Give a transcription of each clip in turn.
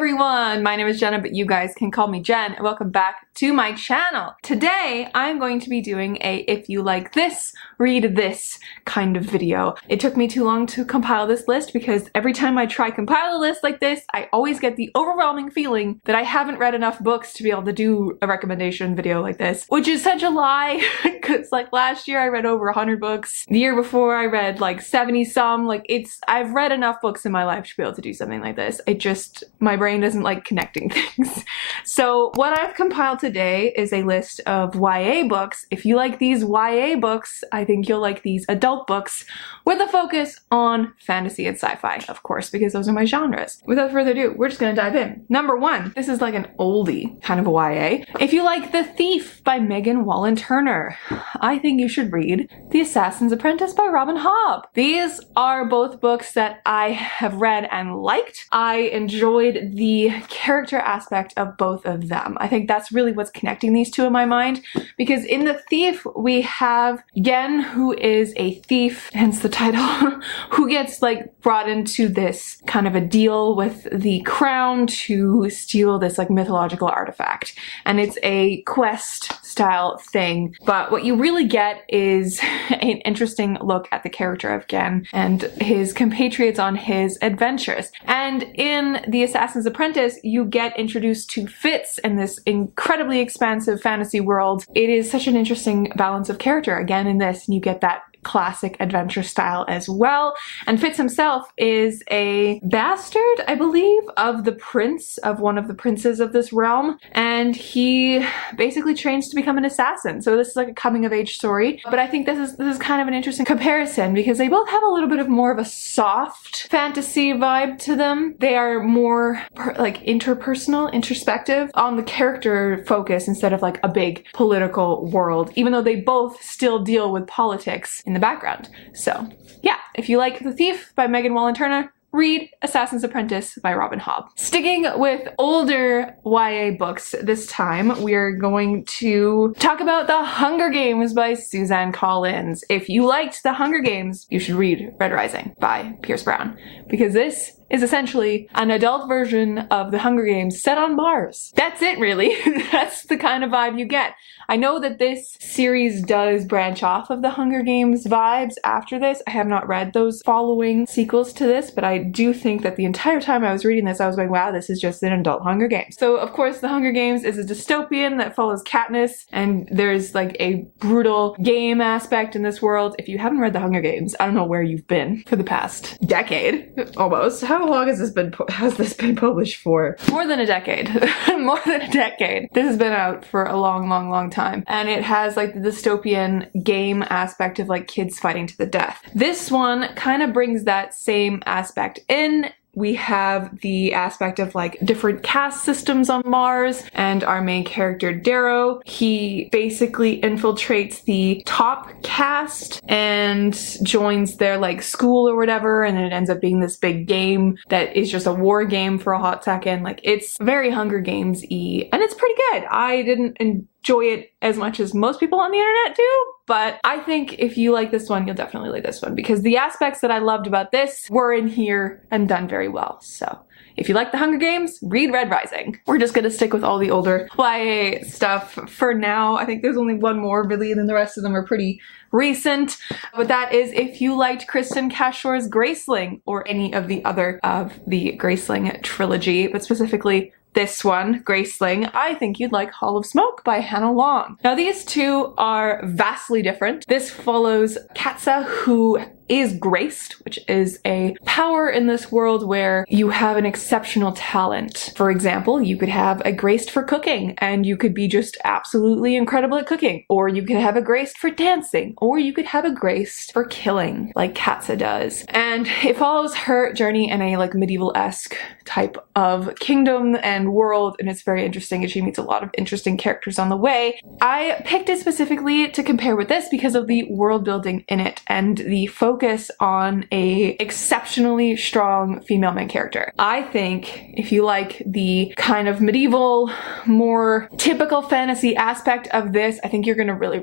everyone, my name is Jenna, but you guys can call me Jen, and welcome back to my channel. Today, I'm going to be doing a if you like this, read this kind of video. It took me too long to compile this list because every time I try compile a list like this, I always get the overwhelming feeling that I haven't read enough books to be able to do a recommendation video like this, which is such a lie because like last year I read over 100 books. The year before I read like 70 some. I've read enough books in my life to be able to do something like this. My brain doesn't like connecting things. So what I've compiled today is a list of YA books. If you like these YA books, I think you'll like these adult books with a focus on fantasy and sci-fi, of course, because those are my genres. Without further ado, we're just gonna dive in. Number one, this is like an oldie kind of a YA. If you like The Thief by Megan Wallen Turner, I think you should read The Assassin's Apprentice by Robin Hobb. These are both books that I have read and liked. I enjoyed the character aspect of both of them. I think that's really what's connecting these two in my mind, because in The Thief we have Gen, who is a thief, hence the title, who gets like brought into this kind of a deal with the crown to steal this like mythological artifact, and it's a quest style thing. But what you really get is an interesting look at the character of Gen and his compatriots on his adventures. And in The Assassin's Apprentice, you get introduced to Fitz in this incredibly expansive fantasy world. It is such an interesting balance of character again in this, and you get that classic adventure style as well. And Fitz himself is a bastard, I believe, of the prince, of one of the princes of this realm, and he basically trains to become an assassin. So this is like a coming of age story, but I think this is kind of an interesting comparison because they both have a little bit of more of a soft fantasy vibe to them. They are more like interpersonal, introspective, on the character focus instead of like a big political world, even though they both still deal with politics in the background. So yeah, if you like The Thief by Megan Wallen Turner, read Assassin's Apprentice by Robin Hobb. Sticking with older YA books this time, we're going to talk about The Hunger Games by Suzanne Collins. If you liked The Hunger Games, you should read Red Rising by Pierce Brown, because this is essentially an adult version of The Hunger Games set on Mars. That's it, really. That's the kind of vibe you get. I know that this series does branch off of The Hunger Games vibes after this. I have not read those following sequels to this, but I do think that the entire time I was reading this, I was going, wow, this is just an adult Hunger Games. So of course, The Hunger Games is a dystopian that follows Katniss, and there's like a brutal game aspect in this world. If you haven't read The Hunger Games, I don't know where you've been for the past decade, almost. How long has this been published for? More than a decade. More than a decade. This has been out for a long time, and it has like the dystopian game aspect of like kids fighting to the death. This one kind of brings that same aspect in. We have the aspect of like different caste systems on Mars, and our main character Darrow, he basically infiltrates the top caste and joins their like school or whatever, and then it ends up being this big game that is just a war game for a hot second. Like, it's very Hunger Games-y, and it's pretty good. I didn't enjoy it as much as most people on the internet do, but I think if you like this one, you'll definitely like this one, because the aspects that I loved about this were in here and done very well. So if you like The Hunger Games, read Red Rising. We're just gonna stick with all the older YA stuff for now. I think there's only one more really, and then the rest of them are pretty recent. But that is if you liked Kristen Cashore's Graceling, or any of the other of the Graceling trilogy, but specifically this one, Graceling, I think you'd like Hall of Smoke by Hannah Long. Now these two are vastly different. This follows Katsa, who is graced, which is a power in this world where you have an exceptional talent. For example, you could have a graced for cooking, and you could be just absolutely incredible at cooking, or you could have a graced for dancing, or you could have a graced for killing, like Katsa does. And it follows her journey in a like medieval-esque type of kingdom and world, and it's very interesting, and she meets a lot of interesting characters on the way. I picked it specifically to compare with this because of the world building in it and the focus focus on a exceptionally strong female main character. I think if you like the kind of medieval, more typical fantasy aspect of this, I think you're gonna really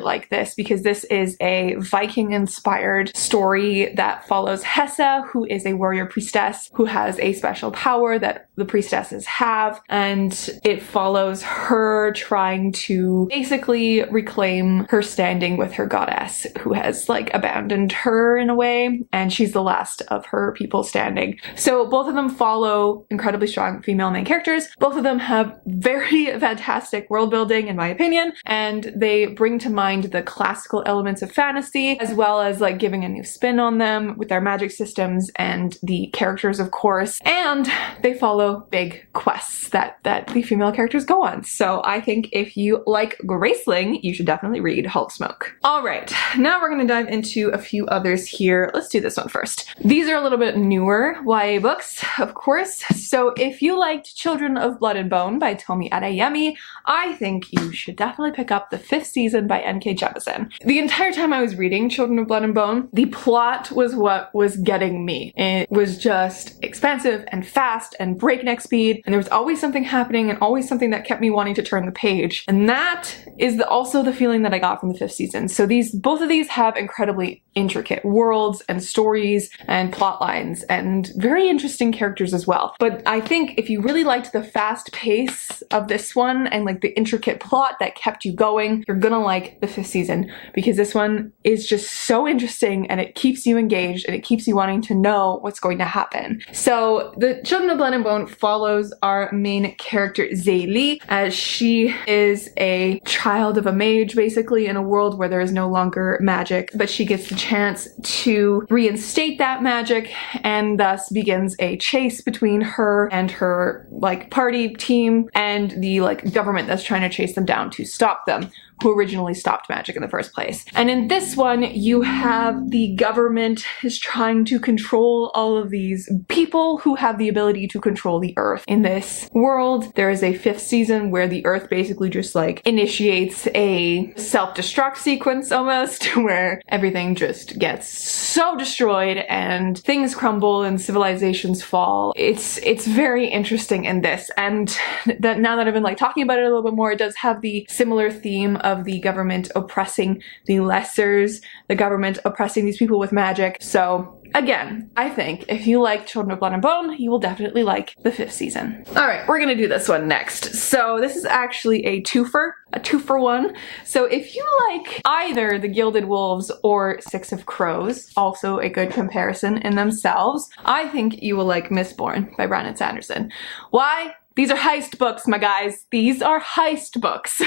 like this, because this is a Viking-inspired story that follows Hessa, who is a warrior priestess who has a special power that the priestesses have, and it follows her trying to basically reclaim her standing with her goddess, who has like abandoned her in a way, and she's the last of her people standing. So both of them follow incredibly strong female main characters. Both of them have very fantastic world building, in my opinion, and they bring to mind the classical elements of fantasy, as well as like giving a new spin on them with their magic systems and the characters, of course, and they follow big quests that the female characters go on. So I think if you like Graceling, you should definitely read Hulk Smoke. All right, now we're gonna dive into a few others here. Let's do this one first. These are a little bit newer YA books, of course. So if you liked Children of Blood and Bone by Tomi Adeyemi, I think you should definitely pick up the 5th season by N.K. Jemisin. The entire time I was reading Children of Blood and Bone, the plot was what was getting me. It was just expansive and fast and breakneck speed, and there was always something happening and always something that kept me wanting to turn the page. And that is also the feeling that I got from the 5th season. So both of these have incredibly intricate worlds and stories and plot lines and very interesting characters as well. But I think if you really liked the fast pace of this one and like the intricate plot that kept you going, you're gonna like the 5th season, because this one is just so interesting and it keeps you engaged and it keeps you wanting to know what's going to happen. So the Children of Blood and Bone follows our main character Zayli, as she is a child of a mage basically in a world where there is no longer magic, but she gets the chance to reinstate that magic, and thus begins a chase between her and her like party team and the like government that's trying to chase them down to stop them, who originally stopped magic in the first place. And in this one, you have the government is trying to control all of these people who have the ability to control the earth. In this world, there is a 5th season where the earth basically just like initiates a self-destruct sequence almost, where everything just gets so destroyed and things crumble and civilizations fall. It's very interesting in this, and that now that I've been like talking about it a little bit more, it does have the similar theme of the government oppressing the lessers, the government oppressing these people with magic. So again, I think if you like Children of Blood and Bone, you will definitely like the 5th season. All right, we're gonna do this one next. So this is actually a two-for-one. So if you like either The Gilded Wolves or Six of Crows, also a good comparison in themselves, I think you will like Mistborn by Brandon Sanderson. Why? These are heist books, my guys. These are heist books.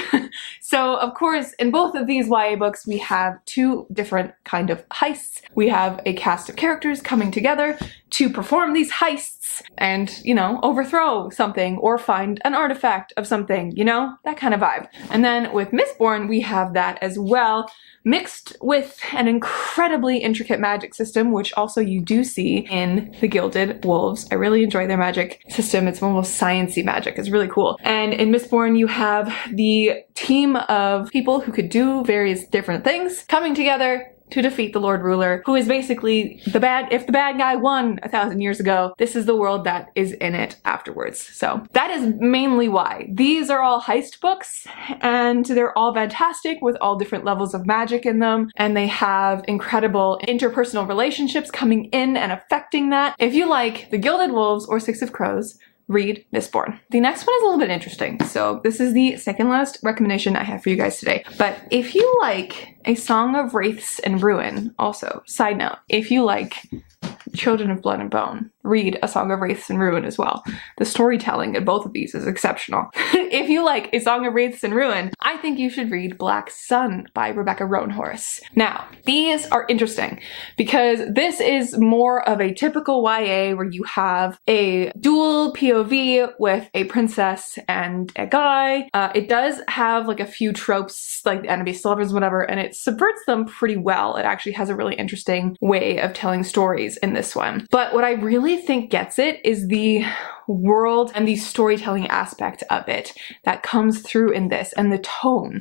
So, of course, in both of these YA books, we have two different kind of heists. We have a cast of characters coming together to perform these heists and, you know, overthrow something or find an artifact of something, you know, that kind of vibe. And then with Mistborn, we have that as well, mixed with an incredibly intricate magic system, which also you do see in The Gilded Wolves. I really enjoy their magic system. It's almost sciencey magic. It's really cool. And in Mistborn, you have the team of people who could do various different things coming together to defeat the Lord Ruler, who is basically if the bad guy won 1,000 years ago, this is the world that is in it afterwards. So that is mainly why. These are all heist books, and they're all fantastic with all different levels of magic in them, and they have incredible interpersonal relationships coming in and affecting that. If you like The Gilded Wolves or Six of Crows, read Mistborn. The next one is a little bit interesting. So this is the second last recommendation I have for you guys today. But if you like A Song of Wraiths and Ruin, also, side note, if you like Children of Blood and Bone, read A Song of Wraiths and Ruin as well. The storytelling in both of these is exceptional. If you like A Song of Wraiths and Ruin, I think you should read Black Sun by Rebecca Roanhorse. Now, these are interesting because this is more of a typical YA where you have a dual POV with a princess and a guy. It does have like a few tropes like the enemies to lovers, whatever, and it subverts them pretty well. It actually has a really interesting way of telling stories in this one. But what I really think gets it is the world and the storytelling aspect of it that comes through in this, and the tone.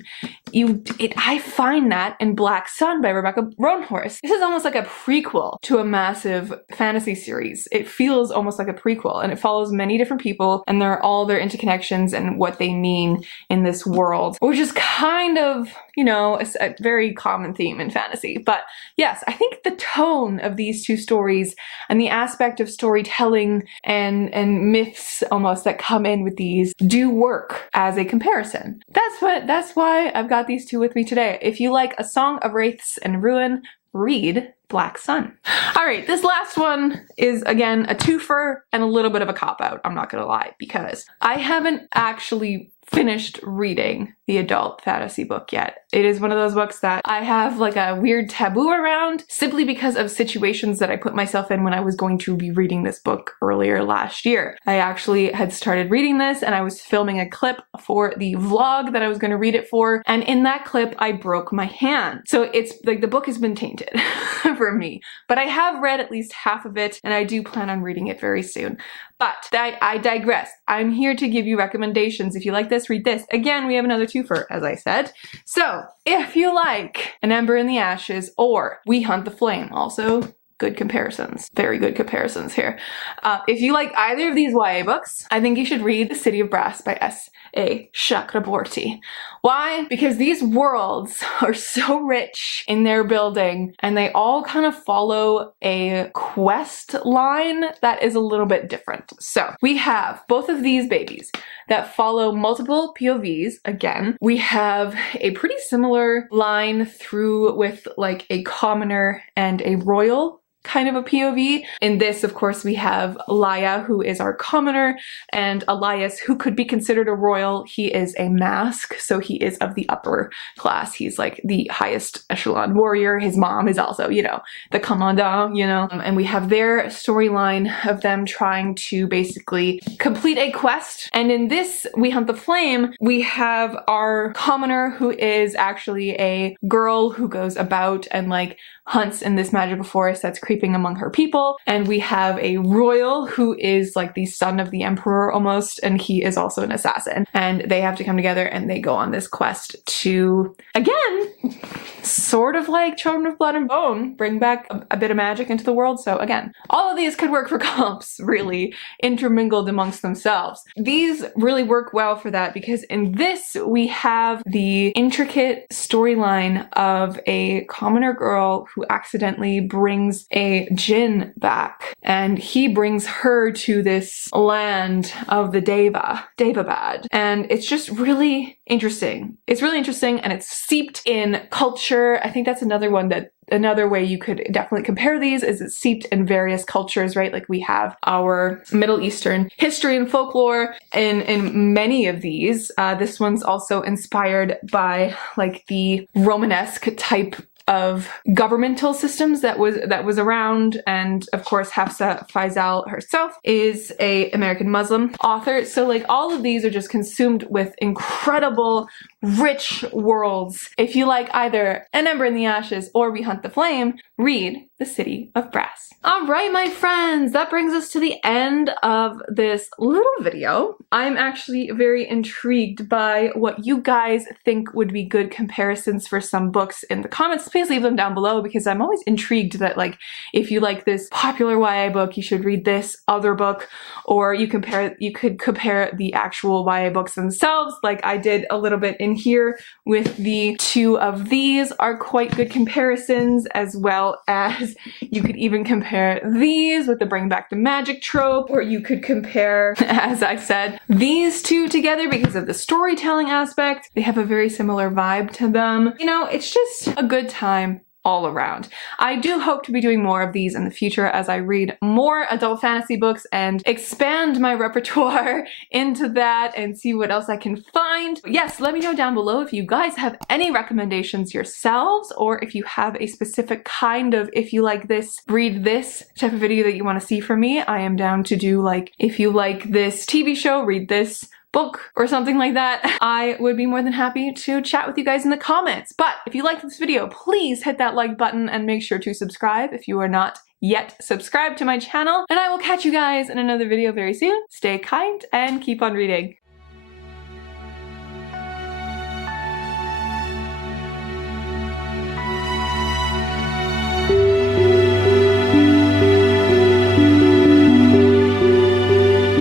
I find that in Black Sun by Rebecca Roanhorse. This is almost like a prequel to a massive fantasy series. It feels almost like a prequel, and it follows many different people and all their interconnections and what they mean in this world, which is kind of, you know, a very common theme in fantasy. But yes, I think the tone of these two stories and the aspect of storytelling and myths almost that come in with these do work as a comparison. That's why I've got these two with me today. If you like A Song of Wraiths and Ruin, read Black Sun. All right, this last one is again a twofer and a little bit of a cop-out, I'm not gonna lie, because I haven't actually finished reading the adult fantasy book yet. It is one of those books that I have like a weird taboo around, simply because of situations that I put myself in when I was going to be reading this book earlier last year. I actually had started reading this and I was filming a clip for the vlog that I was going to read it for, and in that clip I broke my hand. So it's like the book has been tainted for me, but I have read at least half of it and I do plan on reading it very soon. But I digress. I'm here to give you recommendations. If you like this, read this. Again, we have another twofer, as I said. So if you like An Ember in the Ashes or We Hunt the Flame, also good comparisons, very good comparisons here. If you like either of these YA books, I think you should read The City of Brass by S.A. Chakraborty. Why? Because these worlds are so rich in their building and they all kind of follow a quest line that is a little bit different. So we have both of these babies that follow multiple POVs. Again, we have a pretty similar line through with like a commoner and a royal kind of a POV. In this, of course, we have Laia, who is our commoner, and Elias, who could be considered a royal. He is a mask, so he is of the upper class. He's like the highest echelon warrior. His mom is also, you know, the commandant, you know, and we have their storyline of them trying to basically complete a quest. And in this, We Hunt the Flame, we have our commoner, who is actually a girl who goes about and like hunts in this magical forest that's creeping among her people. And we have a royal who is like the son of the emperor almost, and he is also an assassin. And they have to come together and they go on this quest to, again, sort of like Children of Blood and Bone, bring back a bit of magic into the world. So again, all of these could work for comps, really, intermingled amongst themselves. These really work well for that because in this we have the intricate storyline of a commoner girl who accidentally brings a djinn back, and he brings her to this land of the Devabad, and it's just really interesting. It's really interesting and it's steeped in culture. I think that's another way you could definitely compare these is it's steeped in various cultures, right? Like we have our Middle Eastern history and folklore in many of these. This one's also inspired by like the Romanesque type of governmental systems that was around, and of course Hafsa Faizal herself is a American Muslim author. So like all of these are just consumed with incredible rich worlds. If you like either An Ember in the Ashes or We Hunt the Flame, read The City of Brass. All right, my friends, that brings us to the end of this little video. I'm actually very intrigued by what you guys think would be good comparisons for some books in the comments. Please leave them down below because I'm always intrigued that like if you like this popular YA book, you should read this other book, or you could compare the actual YA books themselves, like I did a little bit in here with the two of these are quite good comparisons, as well as you could even compare these with the Bring Back the Magic trope, or you could compare, as I said, these two together because of the storytelling aspect. They have a very similar vibe to them. You know, it's just a good time all around. I do hope to be doing more of these in the future as I read more adult fantasy books and expand my repertoire into that and see what else I can find. But yes, let me know down below if you guys have any recommendations yourselves, or if you have a specific kind of if you like this, read this type of video that you want to see from me. I am down to do like if you like this TV show, read this book or something like that, I would be more than happy to chat with you guys in the comments. But if you liked this video, please hit that like button and make sure to subscribe if you are not yet subscribed to my channel. And I will catch you guys in another video very soon. Stay kind and keep on reading.